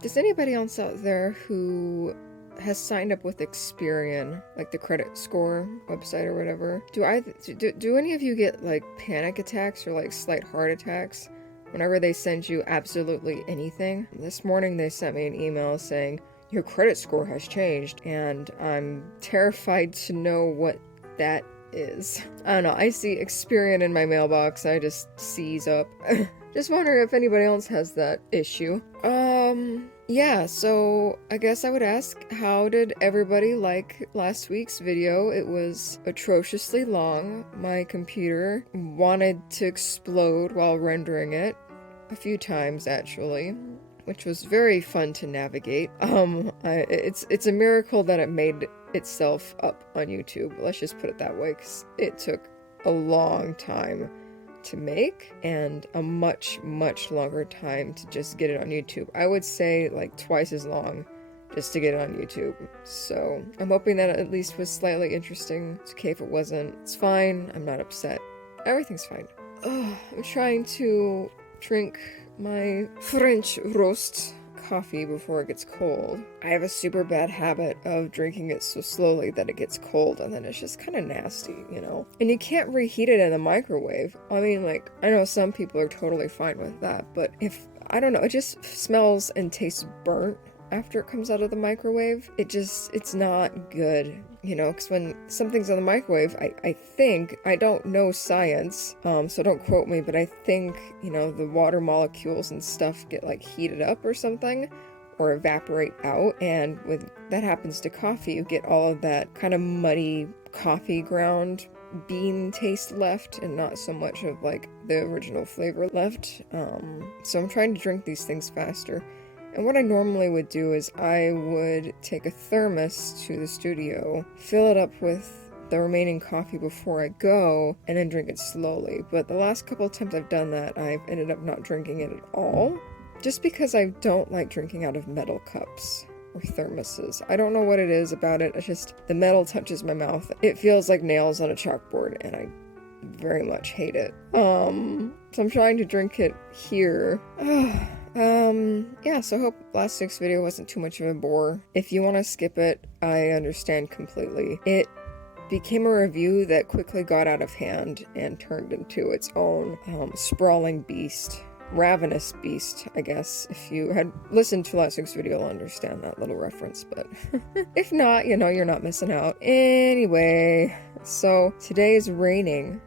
Does anybody else out there who has signed up with Experian, like the credit score website or whatever, do any of you get like panic attacks or like slight heart attacks whenever they send you absolutely anything? This morning they sent me an email saying your credit score has changed, and I'm terrified to know what that is. I don't know, I see Experian in my mailbox, I just seize up. Just wondering if anybody else has that issue. Yeah, so I guess I would ask, how did everybody like last week's video? It was atrociously long. My computer wanted to explode while rendering it. A few times, actually. Which was very fun to navigate. It's a miracle that it made itself up on YouTube. Let's just put it that way, because it took a long time to make and a much longer time to just get it on YouTube. I would say like twice as long just to get it on YouTube. So I'm hoping that it at least was slightly interesting. It's okay if it wasn't. It's fine. I'm not upset. Everything's fine. I'm trying to drink my French roast coffee before it gets cold. I have a super bad habit of drinking it so slowly that it gets cold and then it's just kind of nasty, you know? And you can't reheat it in the microwave. I mean, like, I know some people are totally fine with that, but I don't know, it just smells and tastes burnt after it comes out of the microwave. It's not good, you know, because when something's in the microwave, I think, I don't know science, so don't quote me, but I think, you know, the water molecules and stuff get like heated up or something, or evaporate out, and when that happens to coffee, you get all of that kind of muddy coffee ground bean taste left, and not so much of like the original flavor left. So I'm trying to drink these things faster. And what I normally would do is I would take a thermos to the studio, fill it up with the remaining coffee before I go, and then drink it slowly. But the last couple of times I've done that, I've ended up not drinking it at all. Just because I don't like drinking out of metal cups or thermoses. I don't know what it is about it. It's just the metal touches my mouth. It feels like nails on a chalkboard, and I very much hate it. So I'm trying to drink it here. Yeah, so I hope last week's video wasn't too much of a bore. If you want to skip it, I understand completely. It became a review that quickly got out of hand and turned into its own sprawling beast. Ravenous beast, I guess. If you had listened to last week's video, you'll understand that little reference, but if not, you know, you're not missing out. Anyway, so today is raining.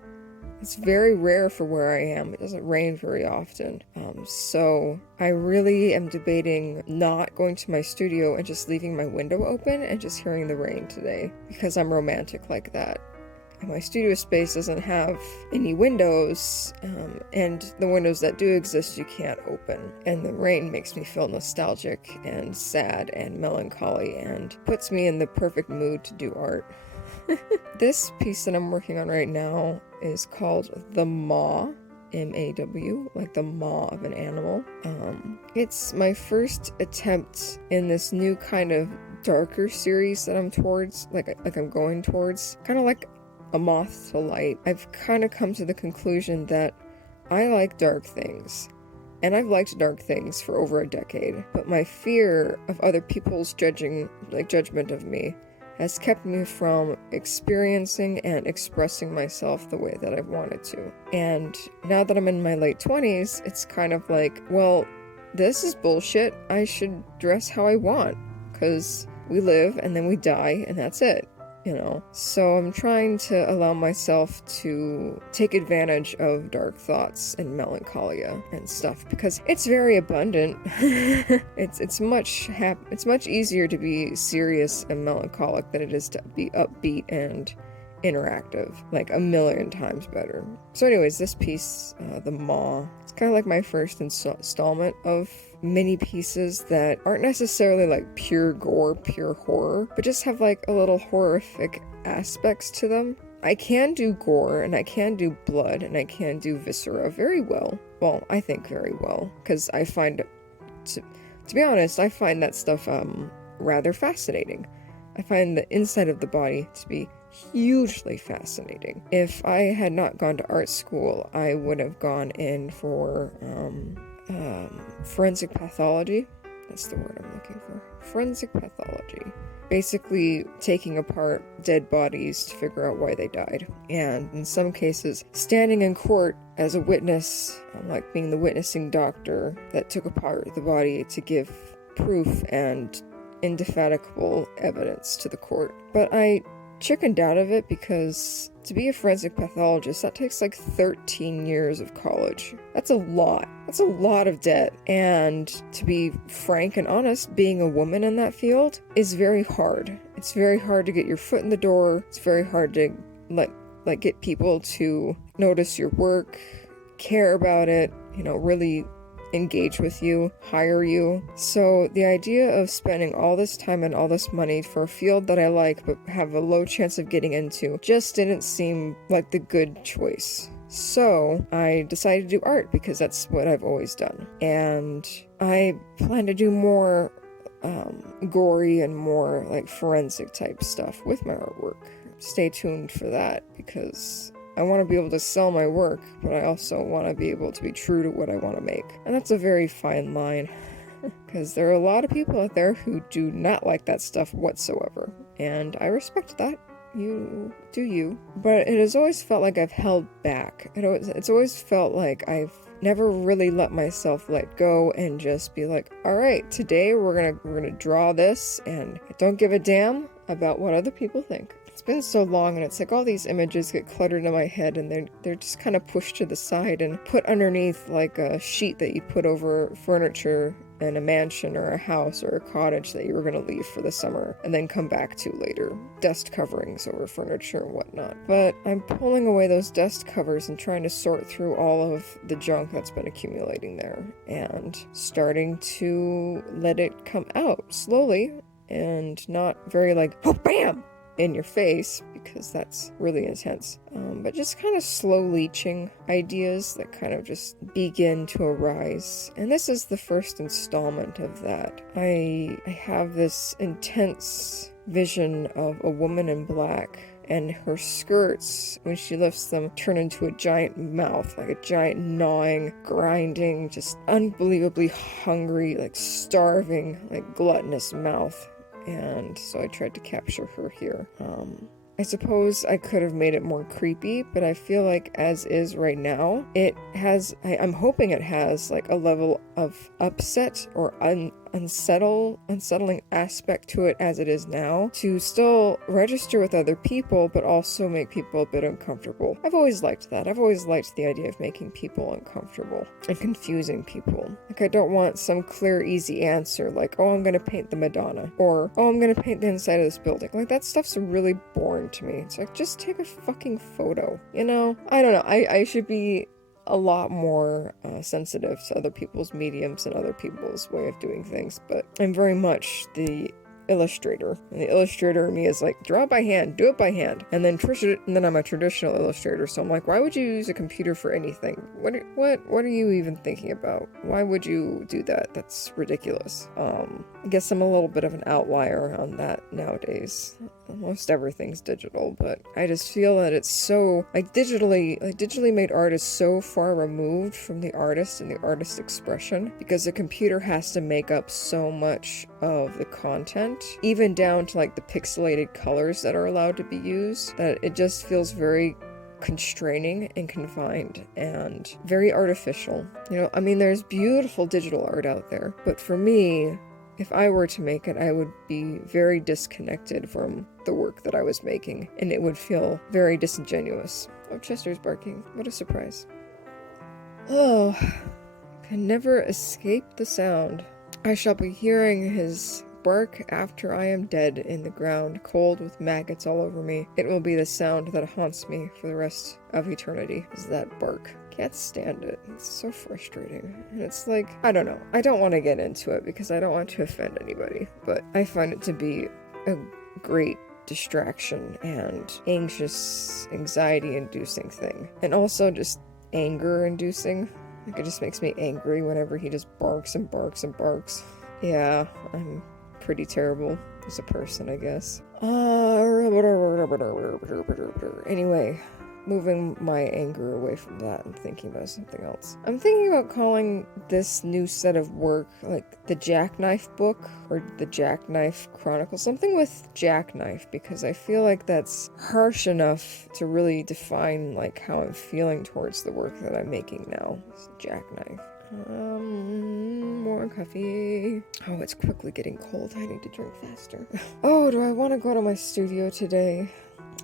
It's very rare for where I am. It doesn't rain very often. So I really am debating not going to my studio and just leaving my window open and just hearing the rain today, because I'm romantic like that. And my studio space doesn't have any windows, and the windows that do exist you can't open. And the rain makes me feel nostalgic and sad and melancholy and puts me in the perfect mood to do art. This piece that I'm working on right now is called The Maw, M-A-W, like the maw of an animal. It's my first attempt in this new kind of darker series that I'm towards, like I'm going towards, kind of like a moth to light. I've kind of come to the conclusion that I like dark things. And I've liked dark things for over a decade, but my fear of other people's judgment of me has kept me from experiencing and expressing myself the way that I've wanted to. And now that I'm in my late 20s, it's kind of like, well, this is bullshit. I should dress how I want, because we live and then we die and that's it, you know? So I'm trying to allow myself to take advantage of dark thoughts and melancholia and stuff, because it's very abundant. It's much easier to be serious and melancholic than it is to be upbeat and interactive, like a million times better. So anyways, this piece, The Maw, it's kind of like my first installment of many pieces that aren't necessarily like pure gore, pure horror, but just have like a little horrific aspects to them. I can do gore, and I can do blood, and I can do viscera very well. Well, I think very well, because I find, to be honest, I find that stuff rather fascinating. I find the inside of the body to be hugely fascinating. If I had not gone to art school, I would have gone in for forensic pathology. That's the word I'm looking for. Forensic pathology. Basically taking apart dead bodies to figure out why they died. And in some cases, standing in court as a witness, like being the witnessing doctor that took apart the body to give proof and indefatigable evidence to the court. But I chickened out of it because to be a forensic pathologist, that takes like 13 years of college. That's a lot. That's a lot of debt. And to be frank and honest, being a woman in that field is very hard. It's very hard to get your foot in the door. It's very hard to get people to notice your work, care about it, really engage with you, hire you. So the idea of spending all this time and all this money for a field that I like but have a low chance of getting into just didn't seem like the good choice. So I decided to do art because that's what I've always done. And I plan to do more gory and more like forensic type stuff with my artwork. Stay tuned for that because I want to be able to sell my work, but I also want to be able to be true to what I want to make. And that's a very fine line, because there are a lot of people out there who do not like that stuff whatsoever. And I respect that. You do you. But it has always felt like I've held back. It's always felt like I've never really let myself let go and just be like, all right, today we're gonna draw this, and I don't give a damn about what other people think. It's been so long, and it's like all these images get cluttered in my head, and they're just kind of pushed to the side and put underneath like a sheet that you put over furniture in a mansion or a house or a cottage that you were going to leave for the summer and then come back to later. Dust coverings over furniture and whatnot. But I'm pulling away those dust covers and trying to sort through all of the junk that's been accumulating there and starting to let it come out slowly and not very like, oh, bam! In your face, because that's really intense. But just kind of slow leaching ideas that kind of just begin to arise. And this is the first installment of that. I have this intense vision of a woman in black, and her skirts, when she lifts them, turn into a giant mouth, like a giant gnawing, grinding, just unbelievably hungry, like starving, like gluttonous mouth. And so I tried to capture her here. I suppose I could have made it more creepy, but I feel like as is right now, it has, I'm hoping it has like a level of upset or unsettling aspect to it as it is now, to still register with other people, but also make people a bit uncomfortable. I've always liked that. I've always liked the idea of making people uncomfortable and confusing people. Like, I don't want some clear, easy answer, like, oh, I'm gonna paint the Madonna, or, oh, I'm gonna paint the inside of this building. Like, that stuff's really boring to me. It's like, just take a fucking photo, I don't know. I should be a lot more sensitive to other people's mediums and other people's way of doing things, but I'm very much the illustrator, and the illustrator in me is like, draw by hand, do it by hand, and then I'm a traditional illustrator, so I'm like, why would you use a computer for anything? What are you even thinking about? Why would you do that? That's ridiculous. I guess I'm a little bit of an outlier on that nowadays. Most everything's digital, but I just feel that it's so digitally made art is so far removed from the artist and the artist expression, because the computer has to make up so much of the content, even down to like the pixelated colors that are allowed to be used, that it just feels very constraining and confined and very artificial. There's beautiful digital art out there, but for me, if I were to make it, I would be very disconnected from the work that I was making, and it would feel very disingenuous. Oh, Chester's barking. What a surprise. Oh, can never escape the sound. I shall be hearing his bark after I am dead in the ground, cold with maggots all over me. It will be the sound that haunts me for the rest of eternity, is that bark. Can't stand it. It's so frustrating. And it's like, I don't know. I don't want to get into it because I don't want to offend anybody, but I find it to be a great distraction and anxious, anxiety-inducing thing. And also just anger-inducing. Like, it just makes me angry whenever he just barks and barks and barks. Yeah, I'm pretty terrible as a person, I guess. Anyway, moving my anger away from that and thinking about something else. I'm thinking about calling this new set of work like the Jackknife book or the Jackknife Chronicle, something with jackknife, because I feel like that's harsh enough to really define like how I'm feeling towards the work that I'm making now. It's jackknife. More coffee. Oh, it's quickly getting cold. I need to drink faster. Oh, do I want to go to my studio today?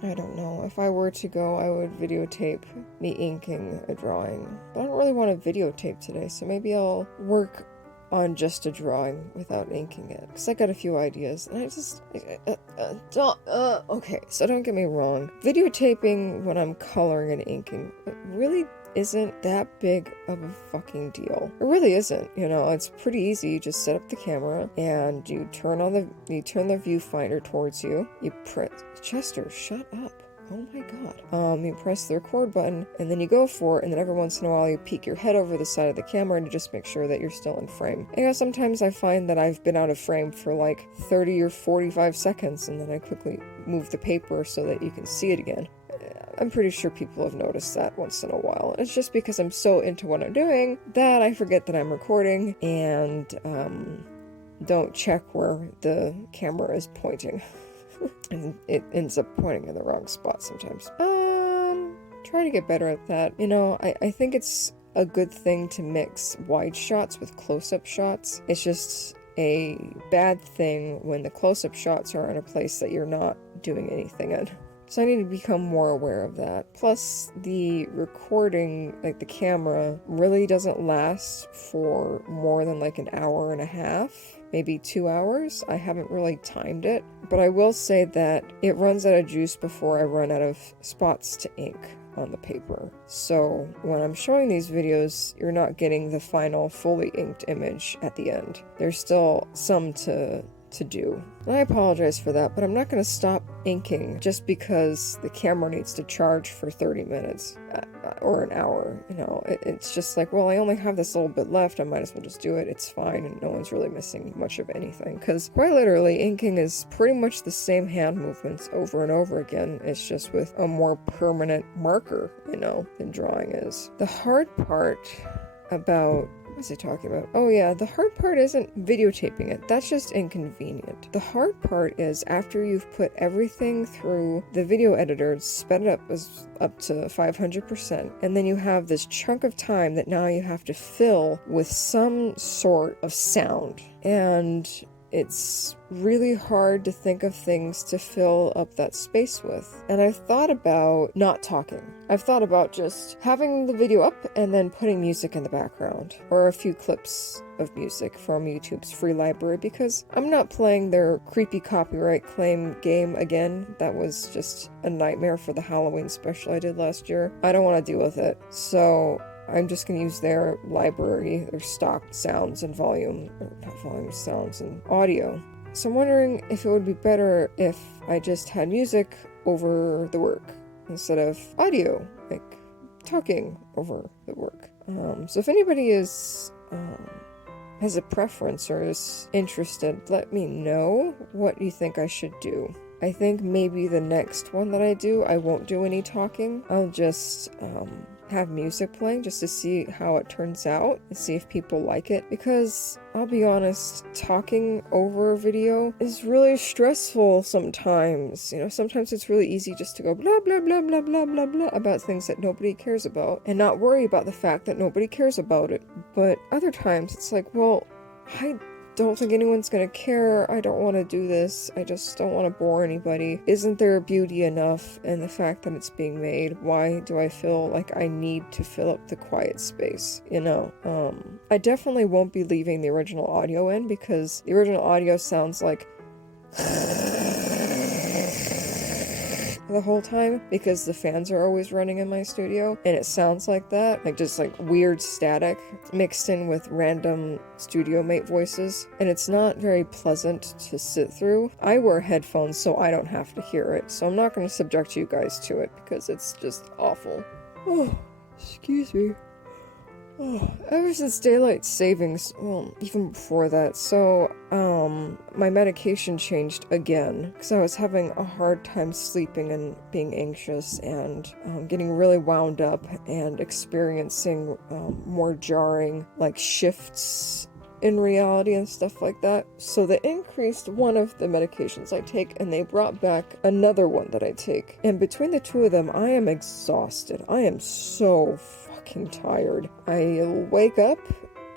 I don't know. If I were to go, I would videotape me inking a drawing. But I don't really want to videotape today, so maybe I'll work on just a drawing without inking it. Because I got a few ideas, and I just... okay, so don't get me wrong. Videotaping when I'm coloring and inking, it really isn't that big of a fucking deal. It really isn't, you know, it's pretty easy. You just set up the camera and you turn the viewfinder towards you. You press... Chester, shut up. Oh my god. You press the record button and then you go for it, and then every once in a while you peek your head over the side of the camera to just make sure that you're still in frame. And, you know, sometimes I find that I've been out of frame for like 30 or 45 seconds, and then I quickly move the paper so that you can see it again. I'm pretty sure people have noticed that once in a while. It's just because I'm so into what I'm doing that I forget that I'm recording and don't check where the camera is pointing. And it ends up pointing in the wrong spot sometimes. Try to get better at that. You know, I think it's a good thing to mix wide shots with close-up shots. It's just a bad thing when the close-up shots are in a place that you're not doing anything in. So I need to become more aware of that. Plus, the recording, like the camera, really doesn't last for more than like an hour and a half, maybe 2 hours. I haven't really timed it, but I will say that it runs out of juice before I run out of spots to ink on the paper. So when I'm showing these videos, you're not getting the final fully inked image at the end. There's still some to do. And I apologize for that, but I'm not going to stop inking just because the camera needs to charge for 30 minutes or an hour. You know, it's just like, well, I only have this little bit left. I might as well just do it. It's fine, and no one's really missing much of anything. Because quite literally, inking is pretty much the same hand movements over and over again. It's just with a more permanent marker, you know, than drawing is. The hard part about... What was I talking about? Oh yeah, the hard part isn't videotaping it. That's just inconvenient. The hard part is after you've put everything through the video editor, sped it up to 500%, and then you have this chunk of time that now you have to fill with some sort of sound. And it's really hard to think of things to fill up that space with. And I've thought about not talking. I've thought about just having the video up and then putting music in the background, or a few clips of music from YouTube's free library, because I'm not playing their creepy copyright claim game again. That was just a nightmare for the Halloween special I did last year. I don't want to deal with it. So I'm just going to use their library, their stock sounds and sounds and audio. So I'm wondering if it would be better if I just had music over the work instead of audio, like talking over the work. So if anybody has a preference or is interested, let me know what you think I should do. I think maybe the next one that I do, I won't do any talking. I'll just have music playing just to see how it turns out and see if people like it. Because I'll be honest, talking over a video is really stressful sometimes. You know, sometimes it's really easy just to go blah, blah, blah, blah, blah, blah, blah about things that nobody cares about and not worry about the fact that nobody cares about it. But other times it's like, well, I don't think anyone's gonna care. I don't want to do this. I just don't want to bore anybody. Isn't there beauty enough in the fact that it's being made? Why do I feel like I need to fill up the quiet space? You know, I definitely won't be leaving the original audio in, because the original audio sounds like the whole time, because the fans are always running in my studio, and it sounds like that, like just like weird static mixed in with random studio mate voices, and it's not very pleasant to sit through. I wear headphones so I don't have to hear it, so I'm not going to subject you guys to it because it's just awful. Oh, excuse me. Oh, ever since daylight savings, well, even before that, so, my medication changed again, because I was having a hard time sleeping and being anxious and, getting really wound up and experiencing, more jarring, like, shifts in reality and stuff like that. So they increased one of the medications I take, and they brought back another one that I take. And between the two of them, I am exhausted. I am so fucking tired. I wake up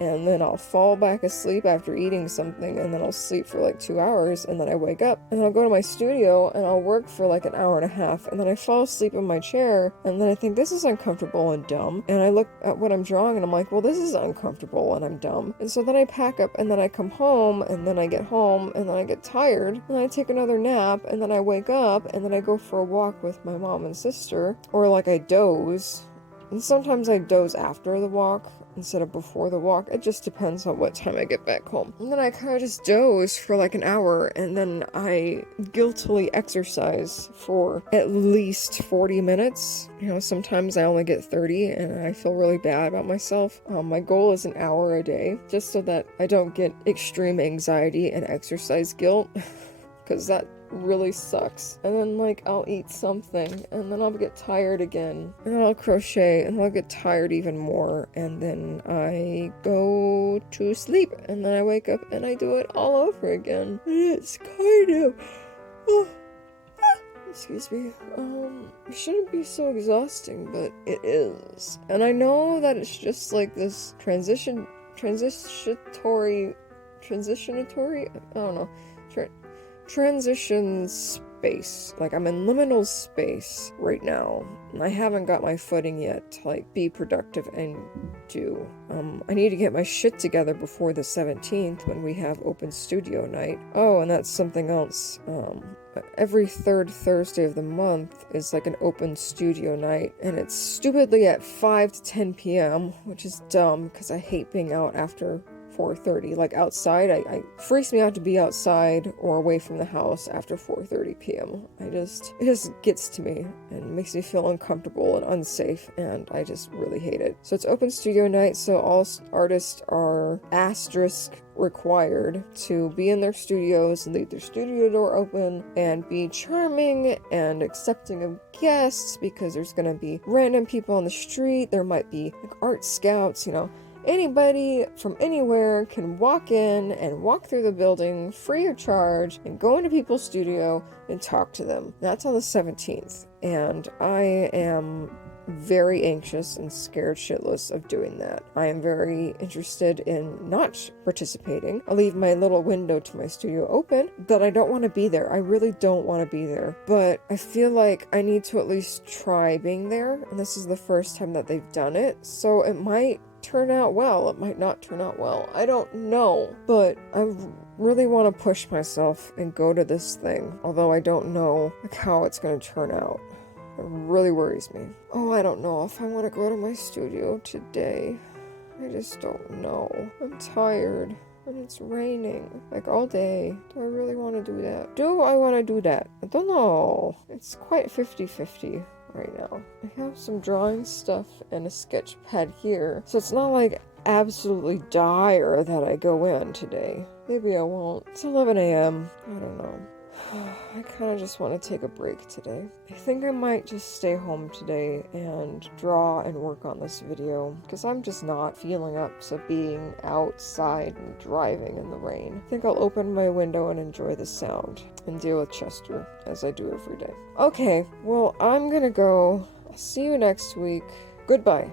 and then I'll fall back asleep after eating something, and then I'll sleep for like 2 hours, and then I wake up, and I'll go to my studio, and I'll work for like an hour and a half, and then I fall asleep in my chair, and then I think this is uncomfortable and dumb, and I look at what I'm drawing, and I'm like, well, this is uncomfortable and I'm dumb, and so then I pack up, and then I come home, and then I get home, and then I get tired, and then I take another nap, and then I wake up, and then I go for a walk with my mom and sister, or like I doze, and sometimes I doze after the walk instead of before the walk. It just depends on what time I get back home. And then I kind of just doze for like an hour, and then I guiltily exercise for at least 40 minutes. You know, sometimes I only get 30, and I feel really bad about myself. My goal is an hour a day, just so that I don't get extreme anxiety and exercise guilt, because that really sucks. And then like I'll eat something, and then I'll get tired again, and then I'll crochet, and I'll get tired even more, and then I go to sleep, and then I wake up and I do it all over again. And it's kind of excuse me, it shouldn't be so exhausting, but it is. And I know that it's just like this transitionatory, I don't know, transition space. Like, I'm in liminal space right now, and I haven't got my footing yet to like be productive and do. I need to get my shit together before the 17th, when we have open studio night. Oh, and that's something else. Every third Thursday of the month is like an open studio night, and it's stupidly at 5 to 10 p.m., which is dumb because I hate being out after 4:30. Like outside, I freaks me out to be outside or away from the house after 4:30 p.m. It just gets to me and makes me feel uncomfortable and unsafe, and I just really hate it. So it's open studio night, so all artists are asterisk required to be in their studios and leave their studio door open and be charming and accepting of guests, because there's gonna be random people on the street. There might be like art scouts, you know. Anybody from anywhere can walk in and walk through the building free of charge and go into people's studio and talk to them. That's on the 17th, and I am very anxious and scared shitless of doing that. I am very interested in not participating. I'll leave my little window to my studio open, but I don't want to be there. I really don't want to be there, but I feel like I need to at least try being there, and this is the first time that they've done it, so it might turn out well, it might not turn out well, I don't know, but I really want to push myself and go to this thing, although I don't know like how it's going to turn out. It really worries me. Oh, I don't know if I want to go to my studio today. I just don't know. I'm tired. And it's raining, like all day. Do I really want to do that? Do I want to do that? I don't know. It's quite 50-50 right now. I have some drawing stuff and a sketch pad here, so it's not like absolutely dire that I go in today. Maybe I won't. It's 11 a.m. I don't know. I kind of just want to take a break today. I think I might just stay home today and draw and work on this video, because I'm just not feeling up to being outside and driving in the rain. I think I'll open my window and enjoy the sound and deal with Chester, as I do every day. Okay, well, I'm gonna go. I'll see you next week. Goodbye.